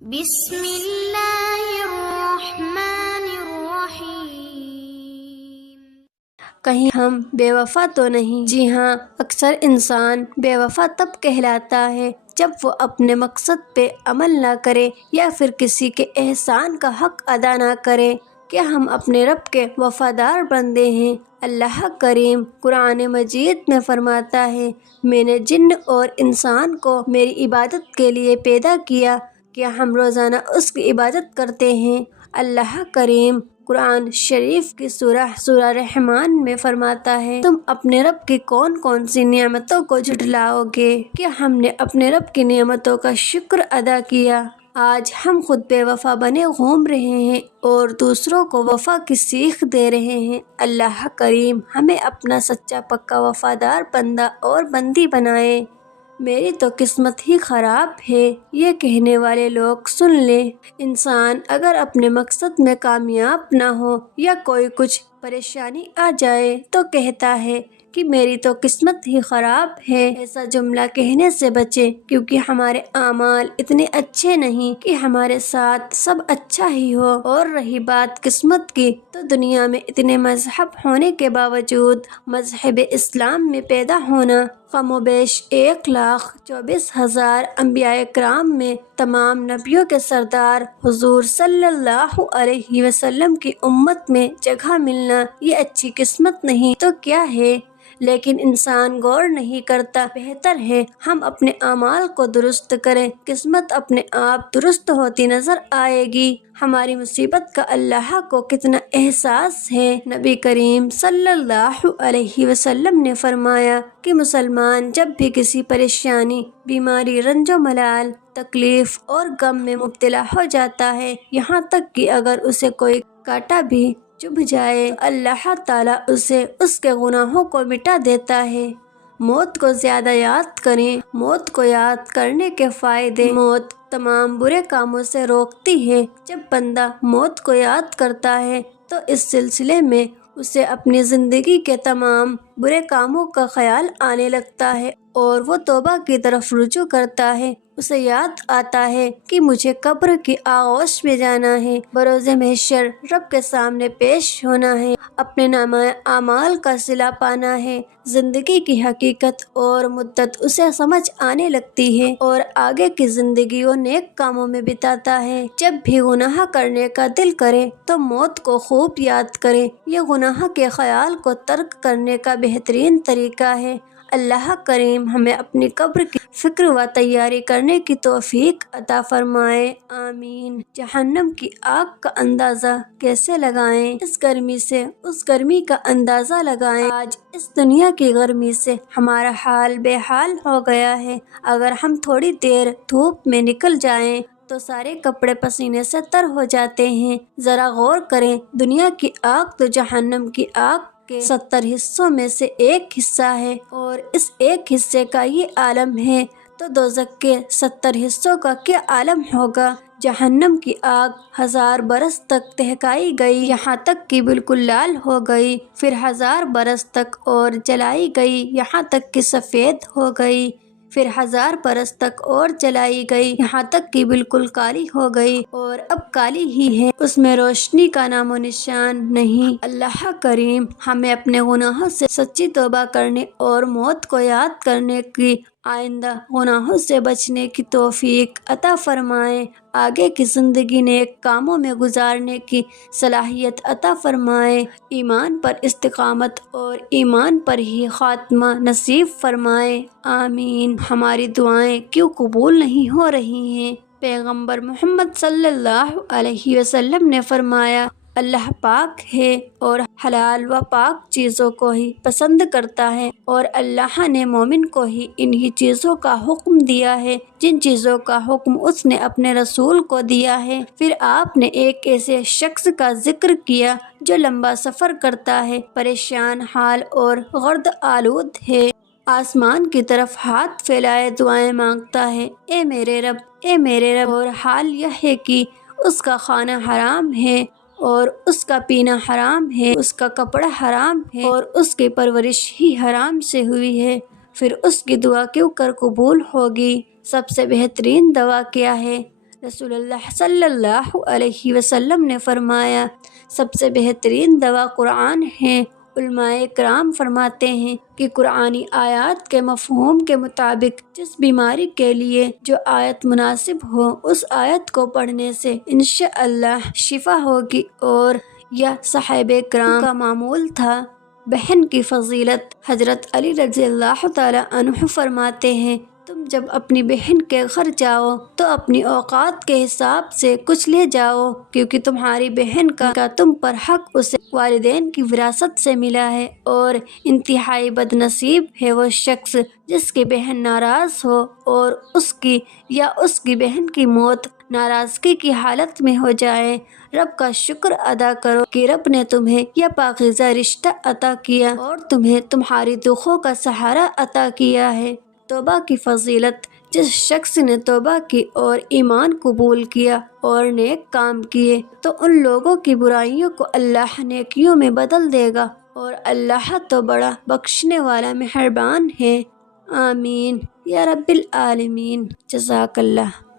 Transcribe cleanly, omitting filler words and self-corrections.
بسم اللہ الرحمن الرحیم۔ کہیں ہم بے وفا تو نہیں؟ جی ہاں، اکثر انسان بے وفا تب کہلاتا ہے جب وہ اپنے مقصد پہ عمل نہ کرے یا پھر کسی کے احسان کا حق ادا نہ کرے۔ کیا ہم اپنے رب کے وفادار بندے ہیں؟ اللہ کریم قرآن مجید میں فرماتا ہے، میں نے جن اور انسان کو میری عبادت کے لیے پیدا کیا، کیا ہم روزانہ اس کی عبادت کرتے ہیں؟ اللہ کریم قرآن شریف کی سورہ رحمان میں فرماتا ہے، تم اپنے رب کی کون کون سی نعمتوں کو جھٹلاؤ گے؟ کیا ہم نے اپنے رب کی نعمتوں کا شکر ادا کیا؟ آج ہم خود بے وفا بنے گھوم رہے ہیں اور دوسروں کو وفا کی سیکھ دے رہے ہیں۔ اللہ کریم ہمیں اپنا سچا پکا وفادار بندہ اور بندی بنائے۔ میری تو قسمت ہی خراب ہے، یہ کہنے والے لوگ سن لیں۔ انسان اگر اپنے مقصد میں کامیاب نہ ہو یا کوئی کچھ پریشانی آ جائے تو کہتا ہے کہ میری تو قسمت ہی خراب ہے۔ ایسا جملہ کہنے سے بچیں، کیونکہ ہمارے اعمال اتنے اچھے نہیں کہ ہمارے ساتھ سب اچھا ہی ہو۔ اور رہی بات قسمت کی، تو دنیا میں اتنے مذہب ہونے کے باوجود مذہب اسلام میں پیدا ہونا کم و بیش 1,24,000 انبیاء کرام میں تمام نبیوں کے سردار حضور صلی اللہ علیہ وسلم کی امت میں جگہ ملنا یہ اچھی قسمت نہیں تو کیا ہے؟ لیکن انسان غور نہیں کرتا۔ بہتر ہے ہم اپنے اعمال کو درست کریں، قسمت اپنے آپ درست ہوتی نظر آئے گی۔ ہماری مصیبت کا اللہ کو کتنا احساس ہے۔ نبی کریم صلی اللہ علیہ وسلم نے فرمایا کہ مسلمان جب بھی کسی پریشانی، بیماری، رنج و ملال، تکلیف اور غم میں مبتلا ہو جاتا ہے، یہاں تک کہ اگر اسے کوئی کانٹا بھی چبھ جائے، اللہ تعالیٰ اسے اس کے گناہوں کو مٹا دیتا ہے۔ موت کو زیادہ یاد کریں۔ موت کو یاد کرنے کے فائدے: موت تمام برے کاموں سے روکتی ہے۔ جب بندہ موت کو یاد کرتا ہے تو اس سلسلے میں اسے اپنی زندگی کے تمام برے کاموں کا خیال آنے لگتا ہے اور وہ توبہ کی طرف رجوع کرتا ہے۔ اسے یاد آتا ہے کہ مجھے قبر کی آغوش میں جانا ہے، بروز محشر رب کے سامنے پیش ہونا ہے، اپنے نامہ اعمال کا صلہ پانا ہے۔ زندگی کی حقیقت اور مدت اسے سمجھ آنے لگتی ہے اور آگے کی زندگی وہ نیک کاموں میں بتاتا ہے۔ جب بھی گناہ کرنے کا دل کرے تو موت کو خوب یاد کرے، یہ گناہ کے خیال کو ترک کرنے کا بہترین طریقہ ہے۔ اللہ کریم ہمیں اپنی قبر کی فکر و تیاری کرنے کی توفیق عطا فرمائے، آمین۔ جہنم کی آگ کا اندازہ کیسے لگائیں؟ اس گرمی سے اس گرمی کا اندازہ لگائیں۔ آج اس دنیا کی گرمی سے ہمارا حال بے حال ہو گیا ہے۔ اگر ہم تھوڑی دیر دھوپ میں نکل جائیں تو سارے کپڑے پسینے سے تر ہو جاتے ہیں۔ ذرا غور کریں، دنیا کی آگ تو جہنم کی آگ کے 70 حصوں میں سے ایک حصہ ہے، اور اس ایک حصے کا یہ عالم ہے تو دوزخ کے 70 حصوں کا کیا عالم ہوگا۔ جہنم کی آگ 1000 برس تک دہکائی گئی، یہاں تک کہ بالکل لال ہو گئی، پھر 1000 برس تک اور جلائی گئی، یہاں تک کہ سفید ہو گئی، پھر 1000 برس تک اور جلائی گئی، یہاں تک کہ بالکل کالی ہو گئی، اور اب کالی ہی ہے، اس میں روشنی کا نام و نشان نہیں۔ اللہ کریم ہمیں اپنے گناہوں سے سچی توبہ کرنے اور موت کو یاد کرنے کی، آئندہ گناہوں سے بچنے کی توفیق عطا فرمائے، آگے کی زندگی نیک کاموں میں گزارنے کی صلاحیت عطا فرمائے، ایمان پر استقامت اور ایمان پر ہی خاتمہ نصیب فرمائے، آمین۔ ہماری دعائیں کیوں قبول نہیں ہو رہی ہیں؟ پیغمبر محمد صلی اللہ علیہ وسلم نے فرمایا، اللہ پاک ہے اور حلال و پاک چیزوں کو ہی پسند کرتا ہے، اور اللہ نے مومن کو ہی انہی چیزوں کا حکم دیا ہے جن چیزوں کا حکم اس نے اپنے رسول کو دیا ہے۔ پھر آپ نے ایک ایسے شخص کا ذکر کیا جو لمبا سفر کرتا ہے، پریشان حال اور غرد آلود ہے، آسمان کی طرف ہاتھ پھیلائے دعائیں مانگتا ہے، اے میرے رب، اے میرے رب، اور حال یہ ہے کہ اس کا کھانا حرام ہے اور اس کا پینا حرام ہے، اس کا کپڑا حرام ہے اور اس کی پرورش ہی حرام سے ہوئی ہے، پھر اس کی دعا کیوں کر قبول ہوگی؟ سب سے بہترین دوا کیا ہے؟ رسول اللہ صلی اللہ علیہ وسلم نے فرمایا، سب سے بہترین دوا قرآن ہے۔ علماء کرام فرماتے ہیں کہ قرآنی آیات کے مفہوم کے مطابق جس بیماری کے لیے جو آیت مناسب ہو، اس آیت کو پڑھنے سے انشاءاللہ شفا ہوگی، اور یہ صحابہ کرام کا معمول تھا۔ بہن کی فضیلت، حضرت علی رضی اللہ تعالی عنہ فرماتے ہیں، تم جب اپنی بہن کے گھر جاؤ تو اپنی اوقات کے حساب سے کچھ لے جاؤ، کیونکہ تمہاری بہن کا تم پر حق اسے والدین کی وراثت سے ملا ہے، اور انتہائی بد نصیب ہے وہ شخص جس کی بہن ناراض ہو اور اس کی بہن کی موت ناراضگی کی حالت میں ہو جائے۔ رب کا شکر ادا کرو کہ رب نے تمہیں یہ پاکیزہ رشتہ عطا کیا اور تمہیں تمہاری دکھوں کا سہارا عطا کیا ہے۔ توبہ کی فضیلت، جس شخص نے توبہ کی اور ایمان قبول کیا اور نیک کام کیے تو ان لوگوں کی برائیوں کو اللہ نیکیوں میں بدل دے گا، اور اللہ تو بڑا بخشنے والا مہربان ہے۔ آمین یا رب العالمین۔ جزاک اللہ۔